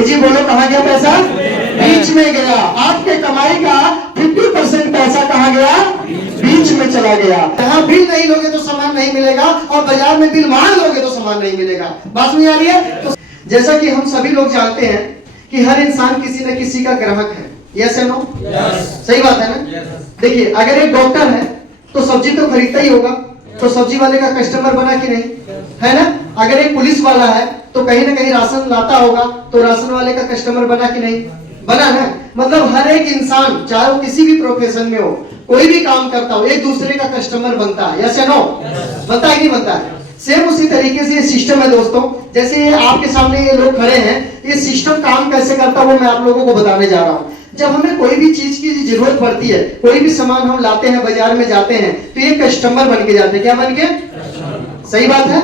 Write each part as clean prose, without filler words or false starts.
तेजी बोलो, कहाँ गया पैसा? बीच में गया। आपके कमाई का 50% पैसा कहाँ गया? बीच में चला गया। जहाँ बिल नहीं लोगे तो सामान नहीं मिलेगा, और बाजार में बिल मांग लोगे तो सामान नहीं मिलेगा। बात समझ आ रही है? तो जैसा कि हम सभी लोग जानते हैं कि हर इंसान किसी न किसी का ग्राहक है। यस या नो? सही बात है ना? देखिए, अगर एक डॉक्टर है तो सब्जी तो खरीदता ही होगा, तो सब्जी वाले का कस्टमर बना कि नहीं, है ना? अगर एक पुलिस वाला है तो कहीं ना कहीं राशन लाता होगा, तो राशन वाले का कस्टमर बना कि नहीं, बना ना? मतलब हर एक इंसान, चाहे वो किसी भी प्रोफेशन में हो, कोई भी काम करता हो, एक दूसरे का कस्टमर बनता है। यस या नो? बनता है कि नहीं बनता है? सेम उसी तरीके से ये सिस्टम है दोस्तों। जैसे ये आपके सामने ये लोग खड़े हैं, ये सिस्टम काम कैसे करता है वो मैं आप लोगों को बताने जा रहा हूँ। जब हमें कोई भी चीज की जरूरत पड़ती है, कोई भी सामान हम लाते हैं, बाजार में जाते हैं, तो ये कस्टमर बन के जाते हैं। क्या बन के? सही बात है।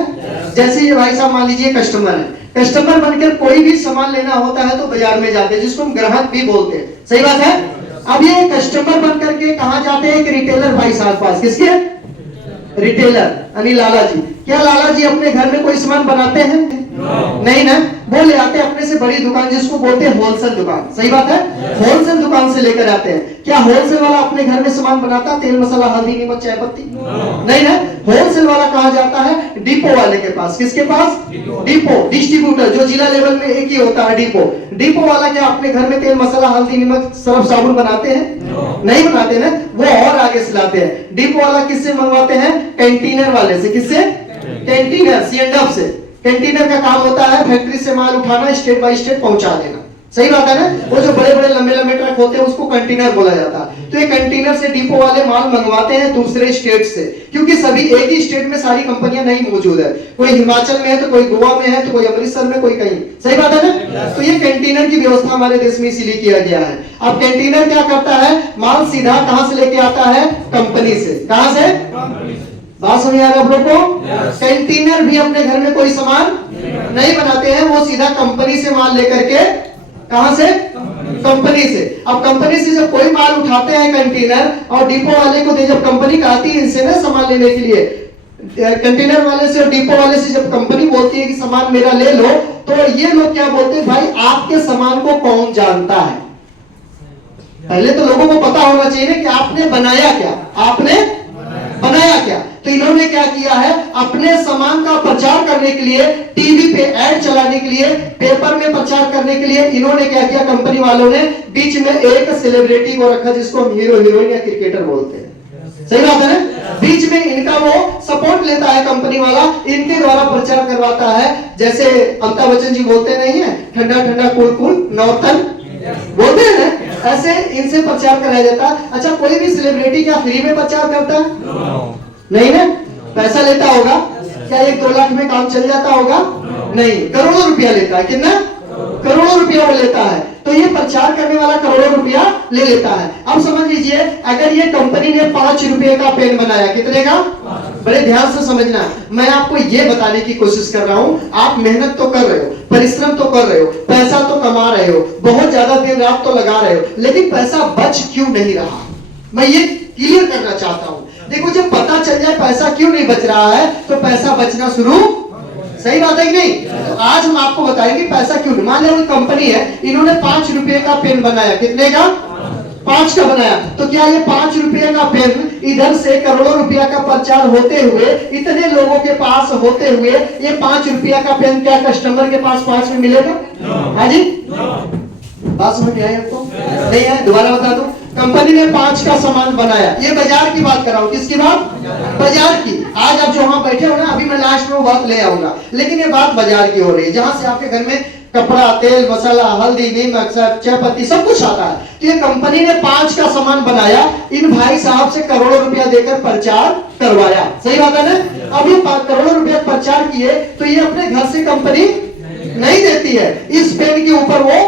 जैसे ये भाई साहब मान लीजिए कस्टमर है, कस्टमर बनकर कोई भी सामान लेना होता है तो बाजार में जाते हैं, जिसको हम ग्राहक भी बोलते हैं। सही बात है। अब ये कस्टमर बन करके कहाँ जाते हैं? एक रिटेलर भाई साहब पास। किसके? रिटेलर यानी लाला जी। क्या लाला जी अपने घर में कोई सामान बनाते हैं? नहीं ना, वो ले आते हैं अपने से बड़ी दुकान, जिसको बोलते हैं होलसेल दुकान। सही बात है। होलसेल दुकान से लेकर आते हैं। क्या होलसेल वाला अपने घर में सामान बनाता है? तेल मसाला हल्दी नमक चाय पत्ती? नहीं ना। होलसेल वाला कहाँ जाता है? डिपो वाले के पास। किसके पास? डिपो, डिस्ट्रीब्यूटर, जो जिला लेवल में एक ही होता है, डिपो। डिपो वाला क्या अपने घर में तेल मसाला हल्दी नमक सर्फ साबुन बनाते हैं? नहीं बनाते ना, वो और आगे से लाते हैं। डिपो वाला किससे मंगवाते हैं? कंटेनर वाले से। किससे? कंटेनर, C&F से। कंटेनर का काम होता है फैक्ट्री से माल उठाना, स्टेट बाय स्टेट पहुंचा देना। सही बात है ना? वो जो बड़े बड़े लंबे लंबे ट्रक होते हैं उसको कंटेनर बोला जाता है। तो ये कंटेनर से डिपो वाले माल मंगवाते हैं दूसरे स्टेट से, क्योंकि सभी एक ही स्टेट में सारी कंपनियां नहीं मौजूद है। कोई हिमाचल में है तो कोई गोवा में है तो कोई अमृतसर में, कोई कहीं। सही बात है ना? तो ये कंटेनर की व्यवस्था हमारे देश में इसीलिए किया गया है। अब कंटेनर क्या करता है? माल सीधा कहां से लेके आता है? कंपनी से। कहां से? बात समझ आ रहा है आप लोग को? कंटेनर भी अपने घर में कोई सामान नहीं बनाते हैं, वो सीधा कंपनी से माल लेकर के, कहां से? कंपनी से। अब कंपनी से जब कोई माल उठाते हैं कंटेनर, और डिपो वाले को दे, जब कंपनी आती है इनसे ना सामान लेने के लिए, कंटेनर वाले से और डिपो वाले से जब कंपनी बोलती है कि सामान मेरा ले लो, तो ये लोग क्या बोलते हैं? भाई आपके सामान को कौन जानता है? पहले तो लोगों को पता होना चाहिए कि आपने बनाया क्या, आपने बनाया क्या। तो इन्होंने क्या किया है? अपने सामान का प्रचार करने के लिए, टीवी पे ऐड चलाने के लिए, पेपर में प्रचार करने के लिए इन्होंने क्या किया? कंपनी वालों ने बीच में एक सेलिब्रिटी को रखा, जिसको हम हीरो हीरोइन या क्रिकेटर बोलते हैं। सही बात है ना? बीच में इनका वो सपोर्ट लेता है कंपनी वाला, इनके द्वारा प्रचार करवाता है। जैसे अमिताभ बच्चन जी बोलते नहीं है, ठंडा ठंडा कूल कूल नौतन, बोलते हैं ना, ऐसे इनसे प्रचार कराया जाता है। अच्छा, कोई भी सेलिब्रिटी क्या फ्री में प्रचार करता है? नहीं ना, पैसा लेता होगा। क्या 1-2 लाख में काम चल जाता होगा? नहीं, करोड़ों रुपया लेता है। कितना? करोड़ों रुपया वो लेता है। तो ये प्रचार करने वाला करोड़ों रुपया ले लेता है। अब समझ लीजिए, अगर ये कंपनी ने 5 रुपए का पेन बनाया, कितने का? बड़े ध्यान से समझना, मैं आपको ये बताने की कोशिश कर रहा हूं, आप मेहनत तो कर रहे हो, परिश्रम तो कर रहे हो, पैसा तो कमा रहे हो, बहुत ज्यादा दिन रात तो लगा रहे हो, लेकिन पैसा बच क्यों नहीं रहा? मैं ये क्लियर करना चाहता हूं। देखो, जब पता चल जाए पैसा क्यों नहीं बच रहा है, तो पैसा बचना शुरू। सही बात है कि नहीं? तो आज हम आपको बताएंगे पैसा क्यों नहीं। मान लो कंपनी है, इन्होंने 5 रुपए का पेन बनाया। कितने का? 5 का बनाया। तो क्या ये 5 रुपए का पेन इधर से करोड़ों रुपया का प्रचार होते हुए, इतने लोगों के पास होते हुए, ये 5 रुपया का पेन क्या कस्टमर के पास 5 में मिलेगा? हाँ जी, बात समझ में आई आपको? नहीं है? दोबारा बता दो। कंपनी ने 5 का सामान बनाया। ये बाजार की बात कर रहा हूं। किसकी बात? बाजार की। आज आप जो वहां बैठे हो ना, अभी मैं लास्ट में बात ले आऊंगा, लेकिन ये बात बाजार की हो रही है, जहां से आपके घर में कपड़ा, तेल मसाला, हल्दी नमक चाय पत्ती सब कुछ आता है। तो ये कंपनी ने 5 का सामान बनाया, इन भाई साहब से करोड़ों रुपया देकर प्रचार करवाया। सही बात है ना? अब ये करोड़ों रुपया प्रचार किए, तो ये अपने घर से कंपनी नहीं देती है, इस पेन के ऊपर वो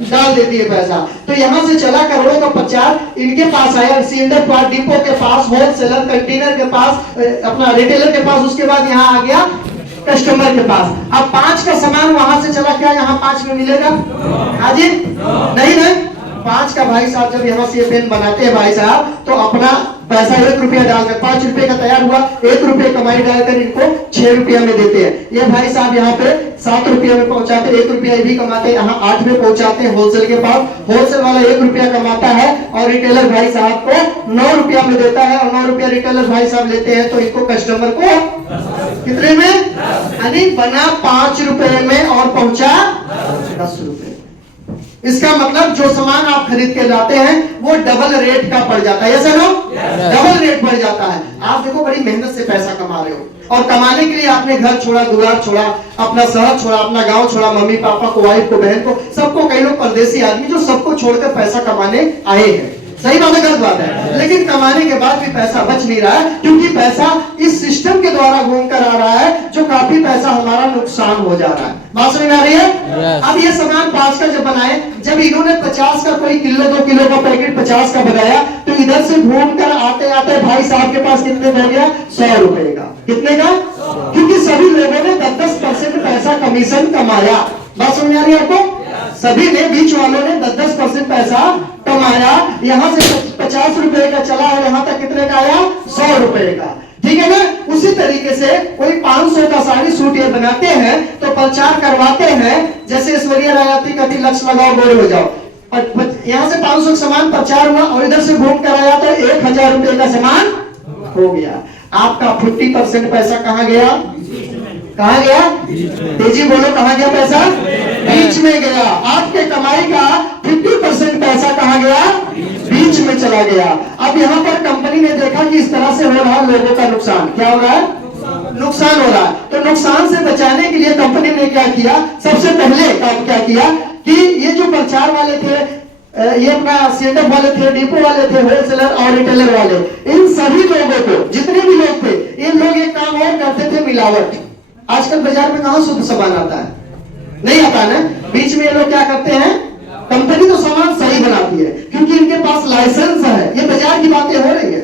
डाल देती है पैसा। तो यहां से चला करोड़ों का प्रचार, इनके पास आया, C&F डिपो के पास, होलसेलर, कंटेनर के पास, अपना रिटेलर के पास, उसके बाद यहाँ आ गया कस्टमर के पास। अब 5 का सामान वहां से चला, क्या यहाँ 5 में मिलेगा? हाँ जी, नहीं ना। 5 का भाई साहब जब यहाँ से पेन बनाते हैं भाई साहब, तो अपना पैसा 1 रुपया डालकर 5 रुपए का तैयार हुआ, 1 रुपये कमाई डालकर इनको 6 रुपया में देते हैं। ये भाई साहब यहाँ पे 7 रुपये में पहुंचाते, 1 रुपया भी कमाते, यहाँ 8 में पहुंचाते हैं होलसेल के पास। होलसेल वाला 1 रुपया कमाता है और रिटेलर भाई साहब को 9 रुपया में देता है और 9 रुपया रिटेलर भाई साहब लेते हैं, तो इनको कस्टमर को कितने में, यानी बना 5 रुपए में और पहुंचा 10 रुपए। इसका मतलब जो सामान आप खरीद के लाते हैं वो डबल रेट का पड़ जाता है, ऐसा ना डबल रेट बढ़ जाता है। आप देखो बड़ी मेहनत से पैसा कमा रहे हो और कमाने के लिए आपने घर छोड़ा, दुआर छोड़ा, अपना शहर छोड़ा, अपना गांव छोड़ा, मम्मी पापा को, वाइफ को, बहन को, सबको, कई लोग परदेसी आदमी जो सबको छोड़कर पैसा कमाने आए हैं। सही बात है, गलत बात है? लेकिन कमाने के बाद भी पैसा बच नहीं रहा है, क्योंकि पैसा इस सिस्टम के द्वारा घूम कर आ रहा है, जो काफी पैसा हमारा नुकसान हो जा रहा है। बात समझ में आ रही है? अब ये सामान 5 का जब बनाए, जब इन्होंने 50 का कोई किलो 2 किलो का पैकेट 50 का बनाया, तो इधर से घूम कर आते आते भाई साहब के पास कितने हो गया, 100 रुपए का। कितने का? क्योंकि सभी लोगों ने 10-10% पैसा कमीशन कमाया। बात समझ में आ रही है आपको? सभी ने, बीच वालों ने 10-10% पैसा कमाया, यहाँ से 50 रुपए का चला और यहाँ तक कितने का आया, 100 रुपए का। ठीक है ना? उसी तरीके से कोई 500 का साड़ी सूट ये बनाते हैं तो प्रचार करवाते हैं, जैसे ऐश्वर्या राय आती कहती लक्ष्य लगाओ गोरे हो जाओ। यहाँ से 500 का सामान प्रचार हुआ और इधर से घूम कर आया तो 1000 रुपए का सामान हो गया। आपका 50% पैसा कहाँ गया? कहाँ गया? तेजी बोलो, कहाँ गया पैसा? बीच में गया। आपके कमाई का 50% पैसा कहाँ गया? बीच में चला गया। अब यहाँ पर कंपनी ने देखा कि इस तरह से हो रहा है लोगों का नुकसान। क्या हो रहा है? नुकसान हो रहा है। तो नुकसान से बचाने के लिए कंपनी ने क्या किया? सबसे पहले काम क्या किया कि ये जो प्रचार वाले थे, ये अपना सेटअप वाले थे, डिपो वाले थे, होलसेलर और रिटेलर वाले, इन सभी लोगों को, जितने भी लोग थे, इन लोग एक काम और करते थे, मिलावट। आजकल बाजार में कहां शुद्ध सामान आता है? नहीं आता ना। बीच में ये लोग क्या करते हैं, कंपनी तो सामान सही बनाती है क्योंकि इनके पास लाइसेंस है, ये बाजार की बातें हो रही है,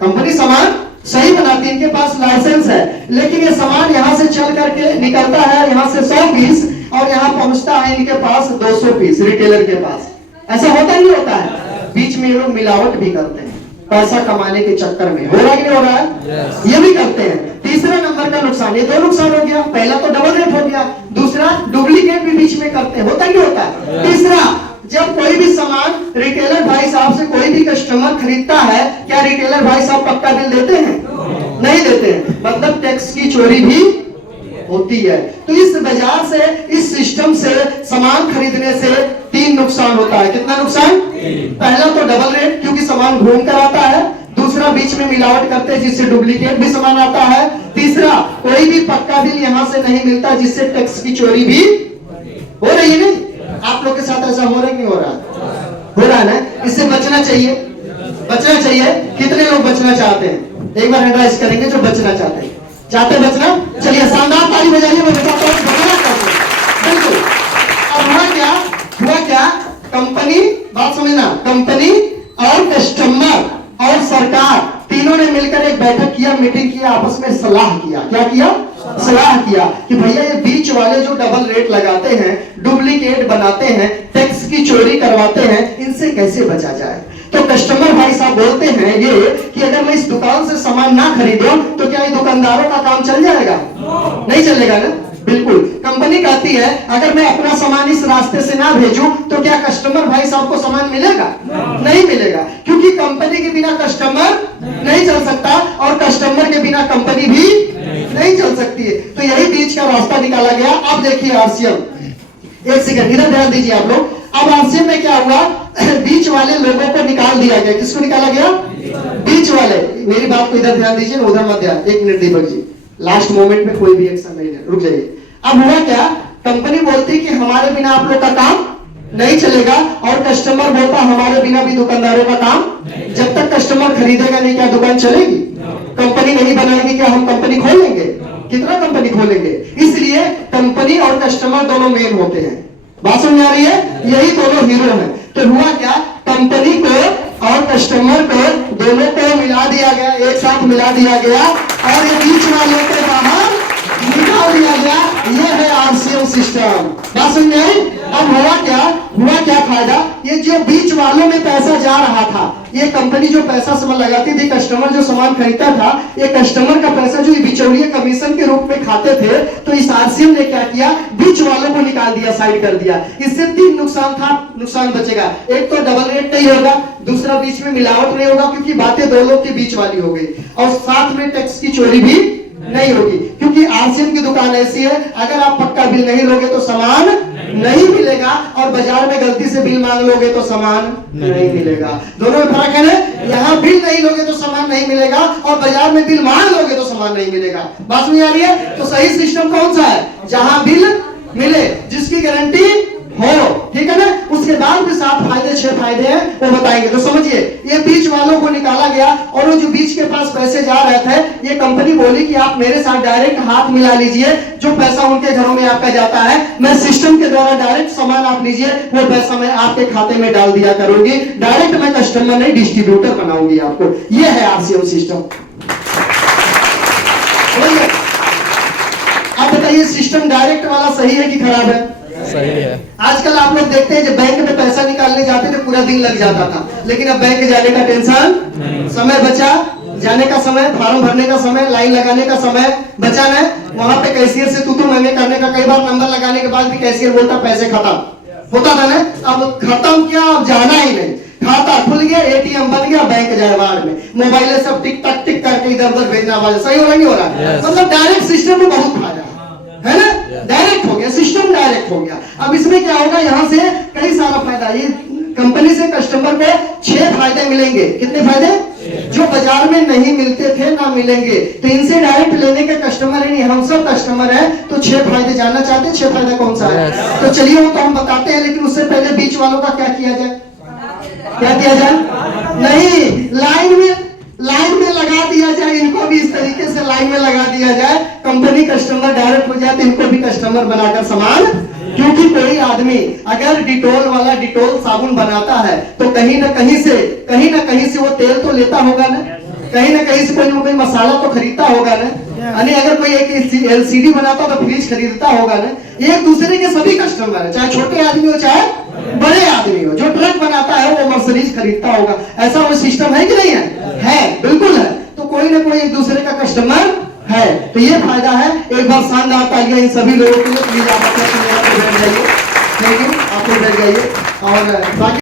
कंपनी सामान सही बनाती है, इनके पास लाइसेंस है, लेकिन ये सामान यहाँ से चल करके निकलता है, यहाँ से 100 पीस और यहाँ पहुंचता है इनके पास 200 पीस रिटेलर के पास। ऐसा होता ही होता है। बीच में ये लोग मिलावट भी करते हैं पैसा कमाने के चक्कर में। हो रहा है कि नहीं हो रहा है? ये भी करते हैं। तीसरा नंबर का नुकसान, ये 2 नुकसान हो गया। पहला तो डबल रेट हो गया, दूसरा डुप्लीकेट भी बीच में करते हैं। होता ही होता है। तीसरा, जब कोई भी सामान रिटेलर भाई साहब से कोई भी कस्टमर खरीदता है, क्या रिटेलर भाई साहब पक्का बिल देते हैं? नहीं देते हैं। मतलब टैक्स की चोरी भी होती है। तो इस बाजार से, इस सिस्टम से सामान खरीदने से 3 नुकसान होता है। कितना नुकसान? पहला तो डबल रेट, क्योंकि सामान घूम कर आता है। दूसरा, बीच में मिलावट करते हैं जिससे डुप्लीकेट भी सामान आता है। तीसरा, कोई भी पक्का बिल यहाँ से नहीं मिलता जिससे टैक्स की चोरी भी हो रही है। आप लोग के साथ ऐसा हो रहा है कि नहीं हो रहा? हो रहा है ना। इससे बचना चाहिए, बचना चाहिए। कितने लोग बचना चाहते हैं? एक बार हैंड राइज करेंगे जो बचना चाहते हैं। चाहते बचना? चलिए शानदार ताली बजाइए, मैं बताता हूं बचना कैसे। बिल्कुल। अब हुआ क्या? कंपनी, बात समझना, कंपनी और कस्टमर और सरकार तीनों ने मिलकर एक बैठक किया, मीटिंग किया, आपस में सलाह किया। क्या किया? सलाह किया कि भैया ये बीच वाले जो डबल रेट लगाते हैं, डुप्लीकेट बनाते हैं, टैक्स की चोरी करवाते हैं, इनसे कैसे बचा जाए। तो कस्टमर भाई साहब बोलते हैं ये कि अगर मैं इस दुकान से सामान ना खरीदूं तो क्या ये दुकानदारों का काम चल जाएगा? नहीं चलेगा ना। बिल्कुल। कंपनी कहती है अगर मैं अपना सामान इस रास्ते से ना भेजूं तो क्या कस्टमर भाई साहब को सामान मिलेगा? नहीं मिलेगा, क्योंकि कंपनी के बिना कस्टमर नहीं चल सकता और कस्टमर के बिना कंपनी भी नहीं चल सकती है। तो यही बीच का रास्ता निकाला गया। अब देखिए आरसीएम, एक सेकंड इधर ध्यान दीजिए आप लोग। अब आरसीएम में क्या हुआ? बीच वाले लोगों को निकाल दिया गया। किसको निकाला गया? बीच वाले। मेरी बात को इधर ध्यान दीजिए, उधर मत ध्यान। 1 minute Deepak ji, last moment में कोई भी एक्शन नहीं है, रुक जाइए। अब हुआ क्या? कंपनी बोलती कि हमारे बिना आप लोग का काम नहीं चलेगा और कस्टमर बोलता हमारे बिना भी दुकानदारों का काम। जब तक कस्टमर खरीदेगा नहीं क्या दुकान चलेगी? कंपनी नहीं बनाएगी क्या हम कंपनी खोलेंगे? कितना कंपनी खोलेंगे? इसलिए कंपनी और कस्टमर दोनों मेन होते हैं। बात समझ आ रही है? यही दोनों हीरो हैं। तो हुआ क्या? कंपनी को और कस्टमर को दोनों को मिला दिया गया, एक साथ मिला दिया गया और ये बीच वालों को बाहर निकाल दिया गया। ये है आरसीएम सिस्टम। बात समझ आई? अब हुआ क्या? फायदा? ये जो बीच वालों में पैसा जा रहा था ये कंपनी जो पैसा सामान लगाती थी, कस्टमर जो सामान खरीदता था, ये कस्टमर का पैसा जो बिचौलिए कमीशन के रूप में खाते थे, तो इस आरसीएम ने क्या किया, बीच वालों को निकाल दिया, साइड कर दिया। इससे 3 नुकसान बचेगा। एक तो डबल रेट नहीं होगा, दूसरा बीच में मिलावट नहीं होगा क्योंकि बातें दो लोग के बीच वाली हो गई, और साथ में टैक्स की चोरी भी नहीं होगी क्योंकि आरसीएम की दुकान ऐसी है, अगर आप पक्का बिल नहीं लोगे तो सामान नहीं मिलेगा, और बाजार में गलती से बिल मांग लोगे तो सामान नहीं मिलेगा। दोनों में फर्क है ना। यहाँ बिल नहीं लोगे तो सामान नहीं मिलेगा, और बाजार में बिल मांग लोगे तो सामान नहीं मिलेगा। बात नहीं आ रही है? तो सही सिस्टम कौन सा है? जहां बिल मिले, जिसकी गारंटी हो, ठीक है ना। उसके बाद भी 7 फायदे 6 फायदे हैं, वो बताएंगे। तो समझिए, ये बीच वालों को निकाला गया, और वो जो बीच के पास पैसे जा रहे थे, ये कंपनी बोली कि आप मेरे साथ डायरेक्ट हाथ मिला लीजिए, जो पैसा उनके घरों में आपका जाता है, मैं सिस्टम के द्वारा डायरेक्ट सामान आप लीजिए, वो पैसा मैं आपके खाते में डाल दिया करूंगी, डायरेक्ट मैं कस्टमर नहीं डिस्ट्रीब्यूटर बनाऊंगी आपको। ये है आरसीएम सिस्टम। आप बताइए, सिस्टम डायरेक्ट वाला सही है कि खराब है? सही है। आजकल आप लोग देखते हैं, जब बैंक में पैसा निकालने जाते थे पूरा दिन लग जाता था, लेकिन अब बैंक जाने का टेंशन, समय बचा, जाने का समय, फॉर्म भरने का समय, लाइन लगाने का समय बचा है। वहां पे कैशियर से तू मैं करने का, कई बार नंबर लगाने के बाद भी कैशियर बोलता पैसे खत्म, होता था ना। अब खत्म क्या, अब जाना ही नहीं, खाता खुल गया, एटीएम बन गया, बैंक जाए बाहर में, मोबाइल सब टिक टक टिक करके इधर उधर भेजना वाला। सही हो रहा नहीं हो रहा? मतलब डायरेक्ट सिस्टम में बहुत फायदा है ना, डायरेक्ट हो गया सिस्टम, डायरेक्ट हो गया। अब इसमें क्या होगा, यहाँ से कई सारा फायदा, ये कंपनी से कस्टमर को 6 फायदे मिलेंगे। कितने फायदे? जो बाजार में नहीं मिलते थे, ना मिलेंगे। तो इनसे डायरेक्ट लेने के कस्टमर ही नहीं, हम सब कस्टमर हैं। तो 6 फायदे जानना चाहते हैं? 6 फायदा कौन सा है? तो चलिए वो तो हम बताते हैं, लेकिन उससे पहले बीच वालों का क्या किया जाए? क्या किया जाए? नहीं, लाइन में लगा दिया जाए, इनको भी इस तरीके से लाइन में लगा दिया जाए, कंपनी कस्टमर डायरेक्ट हो जाए, तो इनको भी कस्टमर बनाकर सामान। क्योंकि कोई आदमी अगर डिटोल वाला डिटोल साबुन बनाता है, तो कहीं ना कहीं से वो तेल तो लेता होगा ना, कहीं ना कहीं से कोई मसाला तो खरीदता होगा ना। यानी अगर कोई एक एलसीडी बनाता तो फ्रिज खरीदता होगा ना। एक दूसरे के सभी कस्टमर है, चाहे छोटे आदमी हो चाहे बड़े आदमी हो। जो ट्रक बनाता है वो मर्सिडीज खरीदता होगा। ऐसा वो सिस्टम है कि नहीं है? बिल्कुल है। तो कोई ना कोई एक दूसरे का कस्टमर है, तो ये फायदा है। एक बार शानदार तालियां इन सभी लोगों के लिए। प्लीज आप अपने बैठ जाइए, आप बैठ जाइए और बाकी